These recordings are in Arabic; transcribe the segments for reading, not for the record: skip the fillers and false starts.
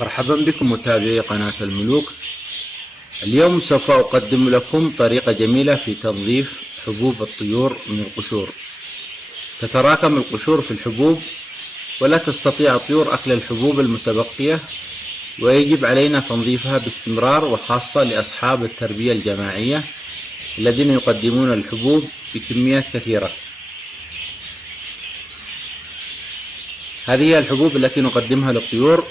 مرحبا بكم متابعي قناة الملوك. اليوم سوف أقدم لكم طريقة جميلة في تنظيف حبوب الطيور من القشور. تتراكم القشور في الحبوب ولا تستطيع الطيور أكل الحبوب المتبقية، ويجب علينا تنظيفها باستمرار، وخاصة لأصحاب التربية الجماعية الذين يقدمون الحبوب بكميات كثيرة. هذه هي الحبوب التي نقدمها للطيور.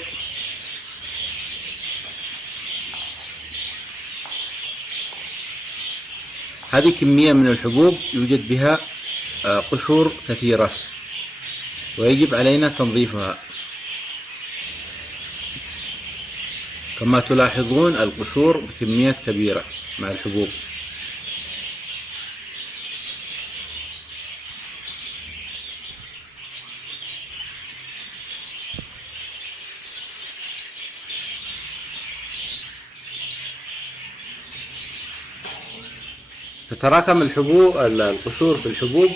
هذه كمية من الحبوب يوجد بها قشور كثيرة، ويجب علينا تنظيفها. كما تلاحظون القشور بكميات كبيرة مع الحبوب. تتراكم القشور في الحبوب،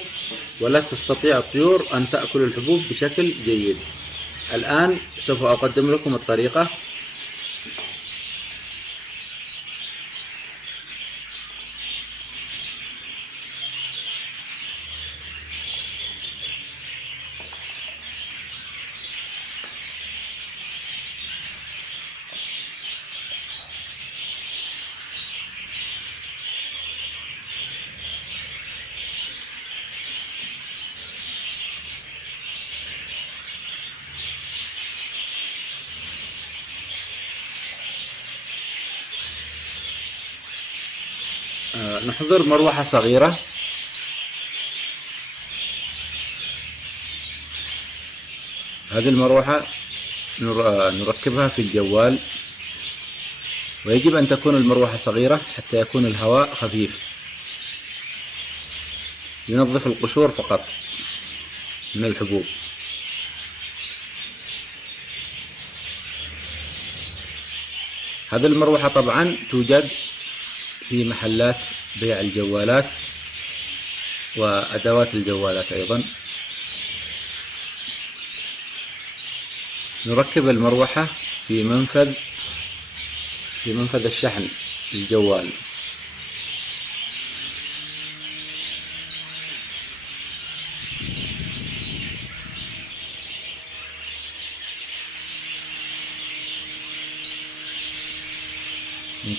ولا تستطيع الطيور أن تأكل الحبوب بشكل جيد. الآن سوف أقدم لكم الطريقة. نحضر مروحة صغيرة. هذه المروحة نركبها في الجوال، ويجب أن تكون المروحة صغيرة حتى يكون الهواء خفيف. ينظف القشور فقط من الحبوب. هذه المروحة طبعا توجد في محلات بيع الجوالات وأدوات الجوالات أيضا. نركب المروحة في منفذ الشحن للجوال.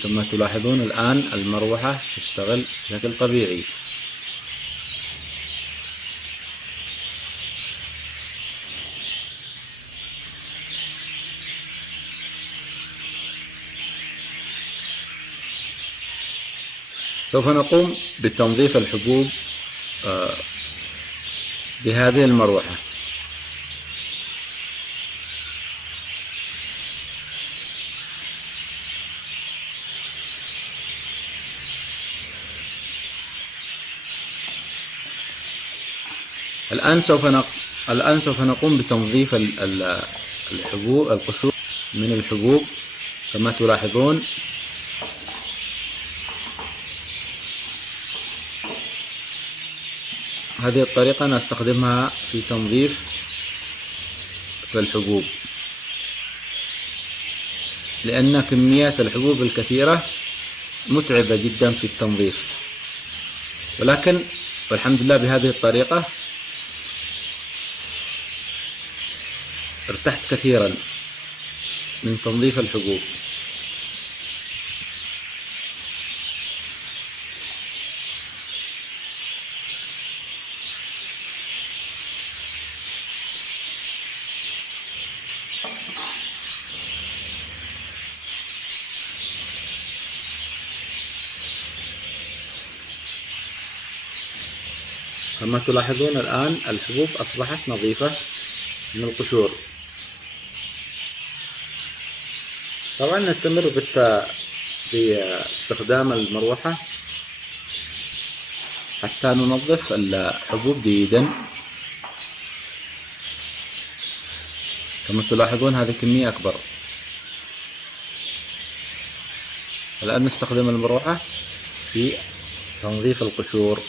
كما تلاحظون الآن المروحة تشتغل بشكل طبيعي. سوف نقوم بتنظيف الحبوب بهذه المروحة. الآن سوف نقوم بتنظيف القشور من الحبوب. كما تلاحظون هذه الطريقة نستخدمها في تنظيف الحبوب، لأن كميات الحبوب الكثيرة متعبة جدا في التنظيف. ولكن والحمد لله بهذه الطريقة ارتحت كثيرا من تنظيف الحبوب. كما تلاحظون الآن الحبوب أصبحت نظيفة من القشور. طبعا نستمر باستخدام المروحة حتى ننظف الحبوب جيدا. كما تلاحظون هذه كمية أكبر. الآن نستخدم المروحة في تنظيف القشور.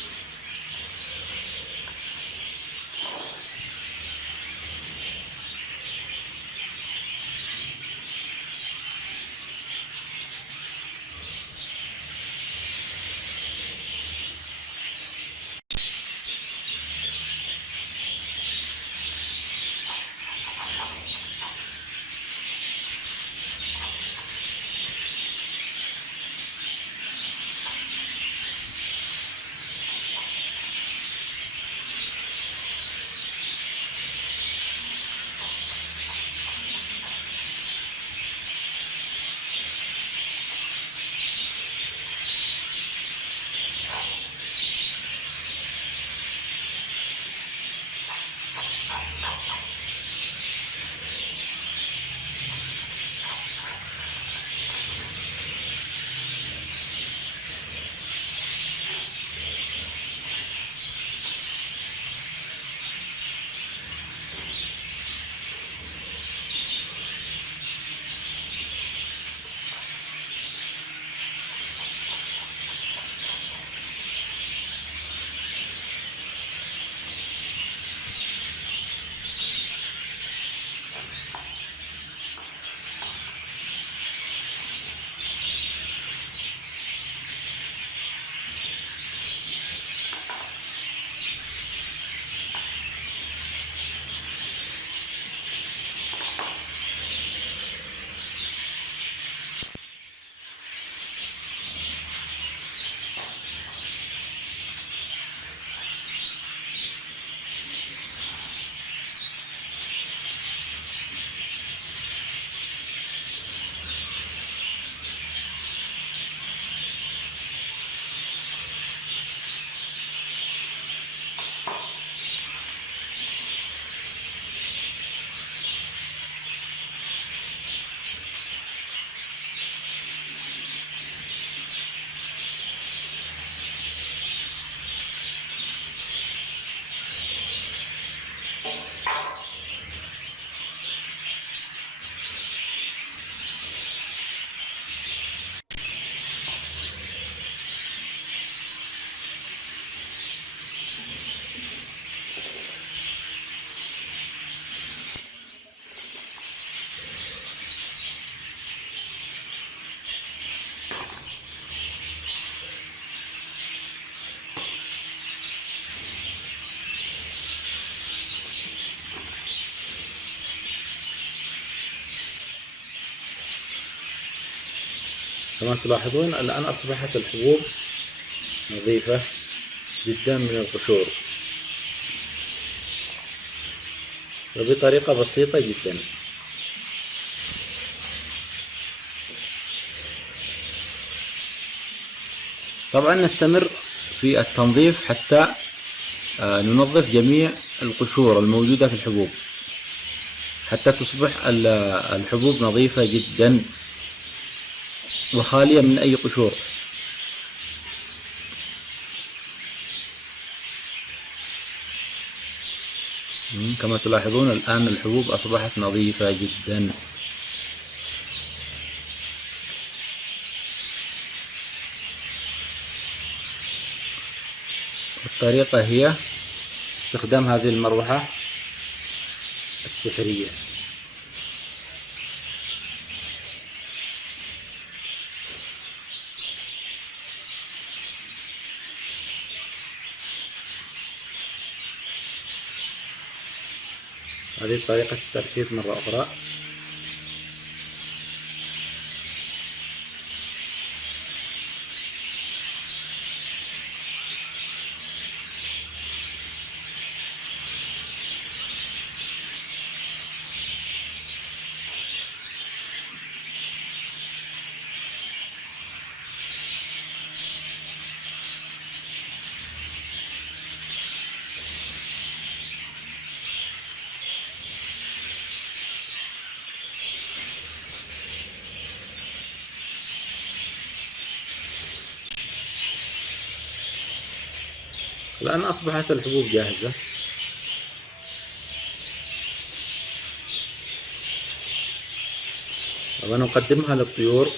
كما تلاحظون الآن أصبحت الحبوب نظيفة جدا من القشور وبطريقة بسيطة جدا. طبعا نستمر في التنظيف حتى ننظف جميع القشور الموجودة في الحبوب حتى تصبح الحبوب نظيفة جدا وخالية من أي قشور. كما تلاحظون الآن الحبوب أصبحت نظيفة جدا. الطريقة هي استخدام هذه المروحة السحرية. هذه طريقة التركيب مرة أخرى. الآن أصبحت الحبوب جاهزة. ونقدمها للطيور،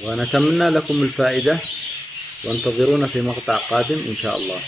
ونتمنى لكم الفائدة، وانتظرونا في مقطع قادم إن شاء الله.